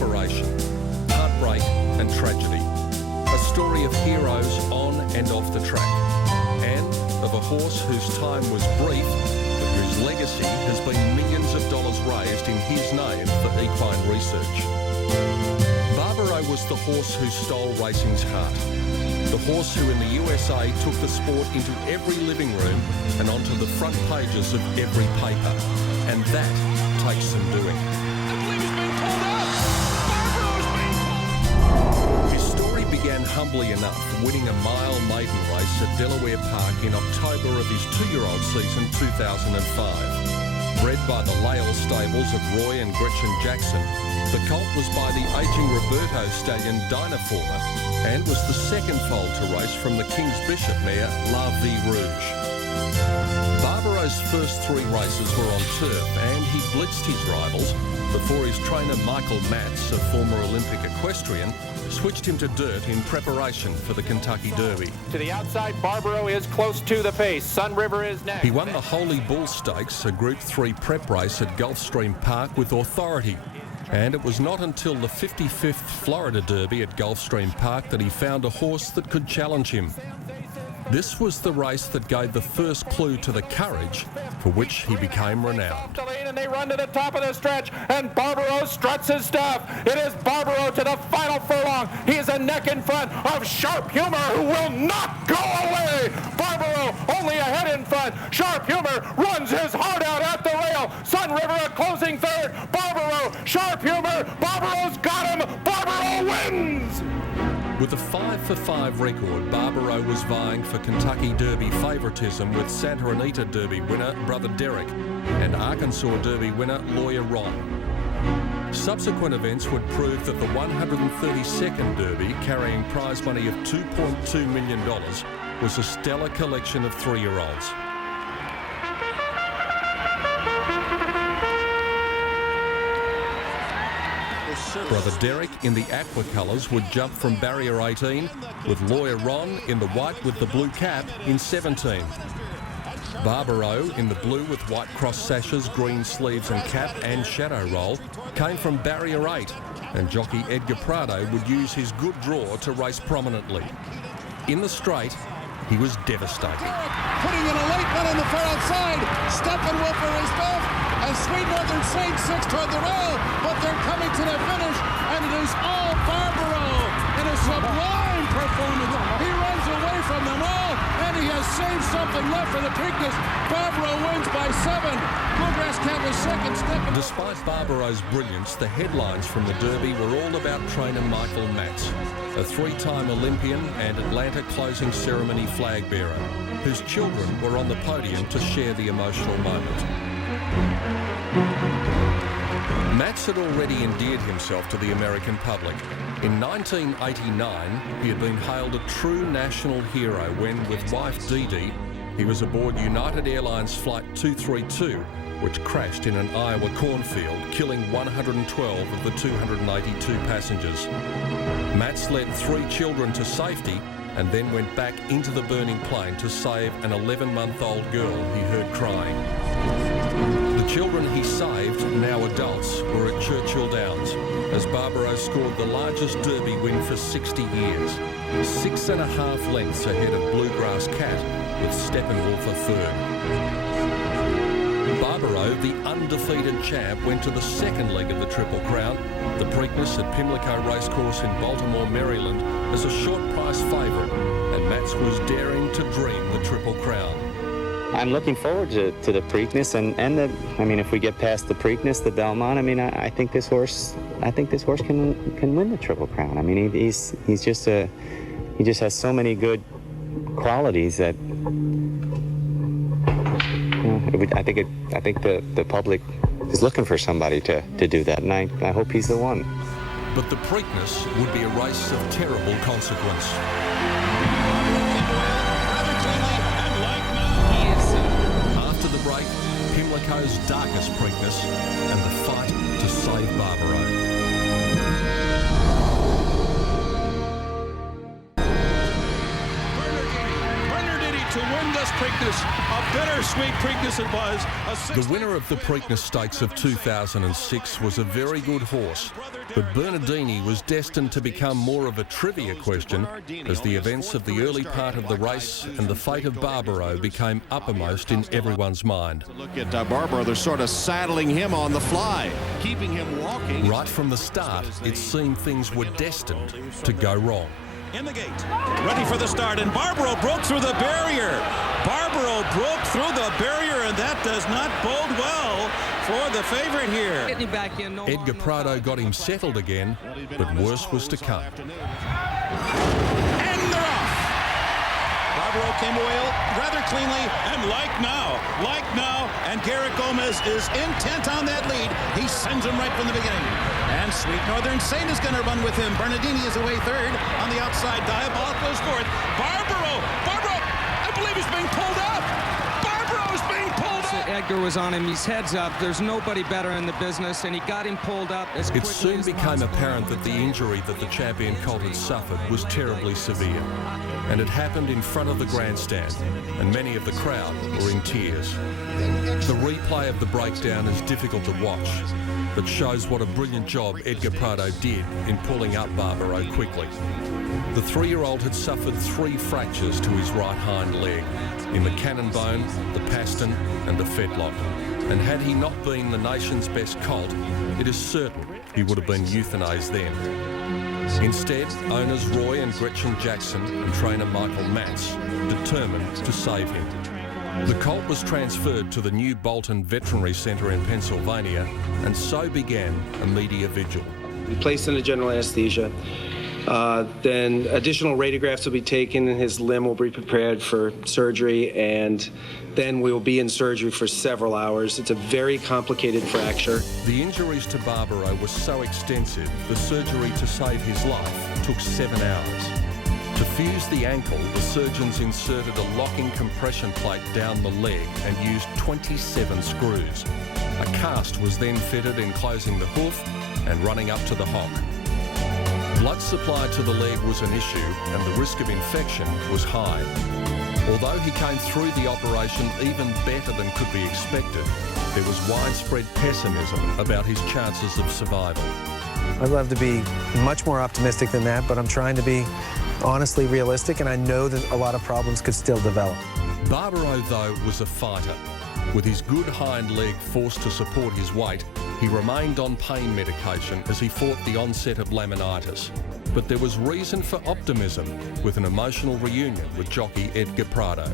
inspiration, heartbreak and tragedy. A story of heroes on and off the track, and of a horse whose time was brief, but whose legacy has been millions of dollars raised in his name for equine research. BARBARO was the horse who stole racing's heart. The horse who in the USA took the sport into every living room and onto the front pages of every paper. And that takes some doing. I believe he's been pulled out! BARBARO's been pulled! His story began humbly enough, winning a mile maiden race at Delaware Park in October of his 2-year-old season 2005. Bred by the Lale stables of Roy and Gretchen Jackson, the colt was by the ageing Roberto stallion Dynaformer and was the second foal to race from the King's Bishop mare La Vie Rouge. BARBARO's first 3 races were on turf and he blitzed his rivals before his trainer Michael Matz, a former Olympic equestrian, switched him to dirt in preparation for the Kentucky Derby. To the outside, BARBARO is close to the pace. Sun River is next. He won the Holy Bull Stakes, a Group 3 prep race at Gulfstream Park with authority. And it was not until the 55th Florida Derby at Gulfstream Park that he found a horse that could challenge him. This was the race that gave the first clue to the courage for which he became renowned. And they run to the top of the stretch, and BARBARO struts his stuff. It is BARBARO to the final furlong. He is a neck in front of Sharp Humor, who will not go away. BARBARO only ahead in front. Sharp Humor runs his heart out at the rail. Sun River a closing third. BARBARO, Sharp Humor, BARBARO's got him. BARBARO wins! With a 5-for-5 record, BARBARO was vying for Kentucky Derby favouritism with Santa Anita Derby winner Brother Derek and Arkansas Derby winner Lawyer Ron. Subsequent events would prove that the 132nd Derby, carrying prize money of $2.2 million, was a stellar collection of 3-year-olds. Brother Derek in the aqua colours would jump from barrier 18, with Lawyer Ron in the white with the blue cap in 17. BARBARO in the blue with white cross sashes, green sleeves and cap and shadow roll came from barrier 8, and jockey Edgar Prado would use his good draw to race prominently. In the straight, he was devastating. Putting in a late one on the far outside. Steppenwolfer is fifth, and Sweet Northern Saints 6 toward the rail, but they're coming to the finish, and it is all BARBARO in a sublime performance. He runs away from them all, and he has saved something left for the Preakness. BARBARO wins by 7. Bluegrass Cat was second. Despite BARBARO's brilliance, the headlines from the Derby were all about trainer Michael Matz, a 3-time Olympian and Atlanta closing ceremony flag bearer, whose children were on the podium to share the emotional moment. Matz had already endeared himself to the American public. In 1989, he had been hailed a true national hero when, with wife Dee Dee, he was aboard United Airlines Flight 232, which crashed in an Iowa cornfield, killing 112 of the 282 passengers. Matz led 3 children to safety and then went back into the burning plane to save an 11-month-old girl he heard crying. The children he saved, now adults, were at Churchill Downs as BARBARO scored the largest Derby win for 60 years, 6.5 lengths ahead of Bluegrass Cat, with Steppenwolfer third. BARBARO, the undefeated champ, went to the second leg of the Triple Crown, the Preakness at Pimlico Racecourse in Baltimore, Maryland, as a short price favourite, and Matz was daring to dream the Triple Crown. I'm looking forward to the Preakness and the, I mean, if we get past the Preakness, the Belmont, I mean, I think this horse can win the Triple Crown. I mean, he just has so many good qualities that, you know, I think the public is looking for somebody to do that, and I hope he's the one. But the Preakness would be a race of terrible consequence. Pimlico's darkest Preakness and the fight to save BARBARO. Bernardini to win this Preakness. A sweet Preakness it was. The winner of the Preakness Stakes of 2006 was a very good horse, but Bernardini was destined to become more of a trivia question as the events of the early part of the race and the fate of Barbaro became uppermost in everyone's mind. Look at Barbaro, they're sort of saddling him on the fly, keeping him walking. Right from the start, it seemed things were destined to go wrong. In the gate, ready for the start, and Barbaro broke through the barrier. Barbaro broke through the barrier, and that does not bode well for the favorite here. Edgar Prado got him settled again, but worse was to come. And they're off. Barbaro came away rather cleanly, and like now, and Garrett Gomez is intent on that lead. He sends him right from the beginning. And Sweet Northern Saint is going to run with him. Bernardini is away third. On the outside, Diabolical is fourth. Barbaro, I believe he's being pulled up. Barbaro's being pulled up. Edgar was on him. He's heads up. There's nobody better in the business, and he got him pulled up as quickly It soon as became possible. apparent that the injury that the champion colt had suffered was terribly severe. And it happened in front of the grandstand, and many of the crowd were in tears. The replay of the breakdown is difficult to watch, but shows what a brilliant job Edgar Prado did in pulling up Barbaro quickly. The 3-year-old had suffered 3 fractures to his right hind leg, in the cannon bone, the pastern and the fetlock. And had he not been the nation's best colt, it is certain he would have been euthanized then. Instead, owners Roy and Gretchen Jackson and trainer Michael Matz determined to save him. The colt was transferred to the new Bolton Veterinary Centre in Pennsylvania, and so began a media vigil. We placed under general anesthesia. Then additional radiographs will be taken, and his limb will be prepared for surgery, and then we will be in surgery for several hours. It's a very complicated fracture. The injuries to Barbaro were so extensive, the surgery to save his life took 7 hours. To fuse the ankle, the surgeons inserted a locking compression plate down the leg and used 27 screws. A cast was then fitted enclosing the hoof and running up to the hock. Blood supply to the leg was an issue, and the risk of infection was high. Although he came through the operation even better than could be expected, there was widespread pessimism about his chances of survival. I'd love to be much more optimistic than that, but I'm trying to be honestly realistic, and I know that a lot of problems could still develop. Barbaro, though, was a fighter. With his good hind leg forced to support his weight, he remained on pain medication as he fought the onset of laminitis. But there was reason for optimism with an emotional reunion with jockey Edgar Prado.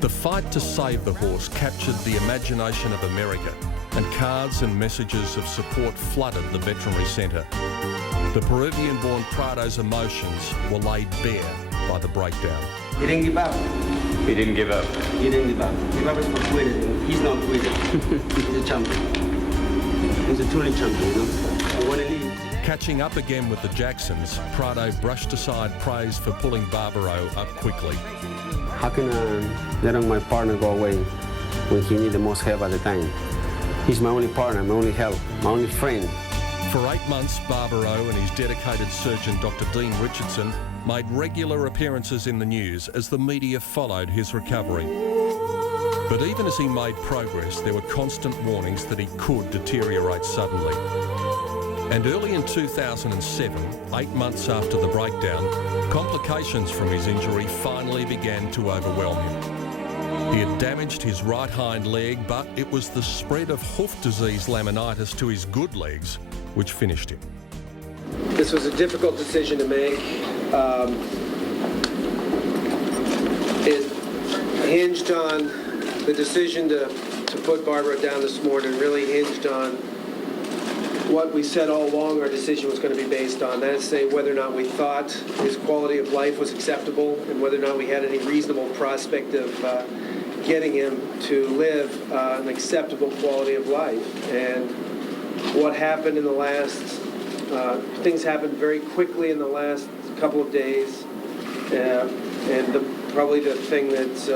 The fight to save the horse captured the imagination of America, and cards and messages of support flooded the veterinary centre. The Peruvian-born Prado's emotions were laid bare by the breakdown. He didn't give up. He didn't give up. He didn't give up. Give up is for quitting. He's not quitting. He's a champion. He's a truly champion, you know? I want to leave. Catching up again with the Jacksons, Prado brushed aside praise for pulling Barbaro up quickly. How can I let my partner go away when he needs the most help at the time? He's my only partner, my only help, my only friend. For 8 months, Barbaro and his dedicated surgeon, Dr. Dean Richardson, made regular appearances in the news as the media followed his recovery. But even as he made progress, there were constant warnings that he could deteriorate suddenly. And early in 2007, 8 months after the breakdown, complications from his injury finally began to overwhelm him. He had damaged his right hind leg, but it was the spread of hoof disease laminitis to his good legs which finished him. This was a difficult decision to make. It hinged on the decision to put Barbaro down this morning, really hinged on what we said all along our decision was going to be based on. That is to say whether or not we thought his quality of life was acceptable and whether or not we had any reasonable prospect of getting him to live an acceptable quality of life. And what happened in the last, things happened very quickly in the last couple of days. And probably the thing that's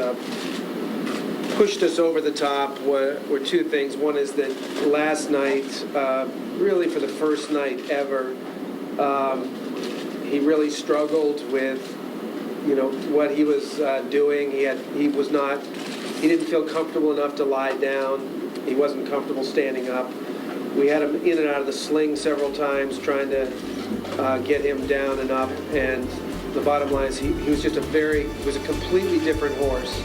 pushed us over the top were 2 things. One is that last night, really for the first night ever, he really struggled with, what he was doing. He was not He didn't feel comfortable enough to lie down. He wasn't comfortable standing up. We had him in and out of the sling several times, trying to get him down and up. And the bottom line is he was just he was a completely different horse.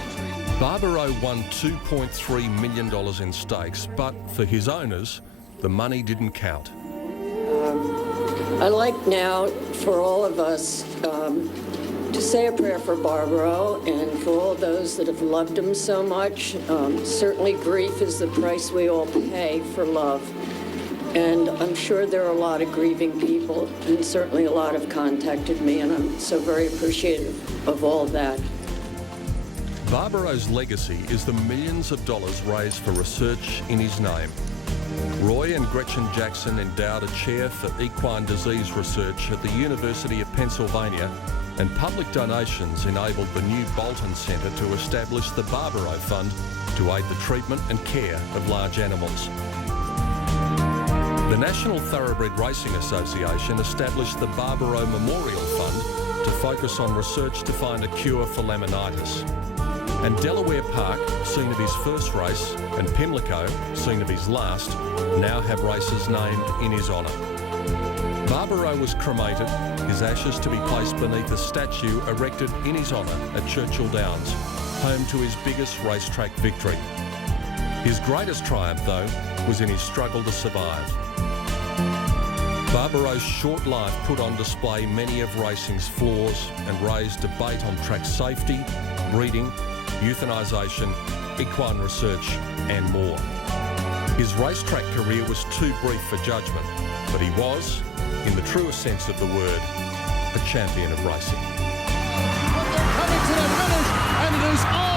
Barbaro won $2.3 million in stakes, but for his owners, the money didn't count. I'd like now for all of us to say a prayer for Barbaro and for all those that have loved him so much. Certainly grief is the price we all pay for love. And I'm sure there are a lot of grieving people, and certainly a lot have contacted me, and I'm so very appreciative of all that. Barbaro's legacy is the millions of dollars raised for research in his name. Roy and Gretchen Jackson endowed a chair for equine disease research at the University of Pennsylvania, and public donations enabled the new Bolton Centre to establish the Barbaro Fund to aid the treatment and care of large animals. The National Thoroughbred Racing Association established the Barbaro Memorial Fund to focus on research to find a cure for laminitis. And Delaware Park, scene of his first race, and Pimlico, scene of his last, now have races named in his honour. Barbaro was cremated, his ashes to be placed beneath a statue erected in his honour at Churchill Downs, home to his biggest racetrack victory. His greatest triumph, though, was in his struggle to survive. Barbaro's short life put on display many of racing's flaws and raised debate on track safety, breeding, euthanisation, equine research and more. His racetrack career was too brief for judgment, but he was, in the truest sense of the word, a champion of racing. But they're coming to the finish, and it is all